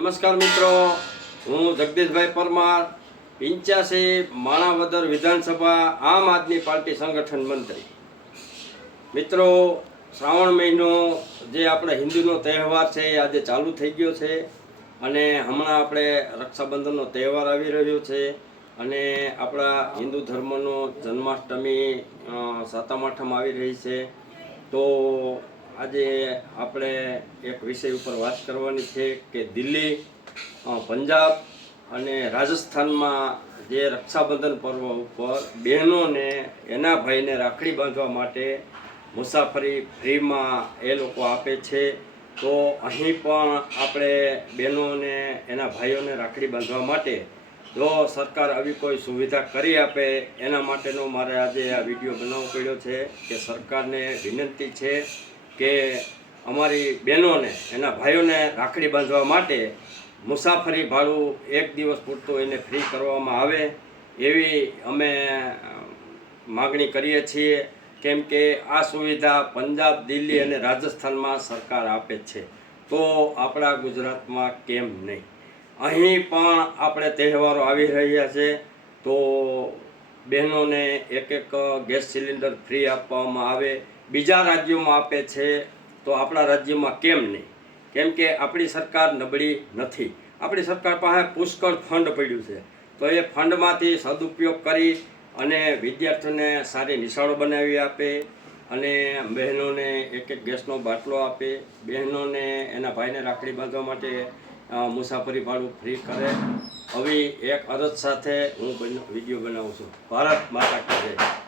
નમસ્કાર મિત્રો, હું જગદીશભાઈ પરમાર, 85 માણાવદર વિધાનસભા આમ આદમી પાર્ટી સંગઠન મંત્રી. મિત્રો, શ્રાવણ મહિનો જે આપણે હિન્દુનો તહેવાર છે એ આજે ચાલુ થઈ ગયો છે અને હમણાં આપણે રક્ષાબંધનનો તહેવાર આવી રહ્યો છે અને આપણા હિન્દુ ધર્મનો જન્માષ્ટમી સાતમ આઠમ આવી રહી છે. તો આજે આપણે એક વિષય ઉપર વાત કરવાની છે કે દિલ્હી, પંજાબ અને રાજસ્થાનમાં જે રક્ષાબંધન પર્વ ઉપર બહેનોને એના ભાઈને રાખડી બાંધવા માટે મુસાફરી ફ્રીમાં એ લોકો આપે છે. તો અહીં પણ આપણે બહેનોને એના ભાઈઓને રાખડી બાંધવા માટે જો સરકાર આવી કોઈ સુવિધા કરી આપે એના માટેનો મારે આજે આ વિડીયો બનાવવો પડ્યો છે કે સરકારને વિનંતી છે કે અમારી બહેનોને એના ભાઈઓને રાખડી બાંધવા માટે મુસાફરી ભાડું એક દિવસ પૂરતું એને ફ્રી કરવામાં આવે એવી અમે માગણી કરીએ છીએ. કેમ કે આ સુવિધા પંજાબ, દિલ્હી અને રાજસ્થાનમાં સરકાર આપે છે, તો આપણા ગુજરાતમાં કેમ નહીં? અહીં પણ આપણે તહેવારો આવી રહ્યા છે તો બહેનોને એક ગેસ સિલિન્ડર ફ્રી આપવામાં આવે. બીજા રાજ્યોમાં આપે છે તો આપણા રાજ્યમાં કેમ નહીં? કેમ કે આપણી સરકાર નબળી નથી. આપણી સરકાર પાસે પુષ્કળ ફંડ પડ્યું છે, તો એ ફંડમાંથી સદુપયોગ કરી અને વિદ્યાર્થીઓને સારી નિશાળો બનાવી આપે અને બહેનોને એક ગેસનો બાટલો આપે, બહેનોને એના ભાઈને રાખડી બાંધવા માટે મુસાફરી ભાડું ફ્રી કરે. આવી એક અરજ સાથે હું વિડીયો બનાવું છું. ભારત માતા કી જય.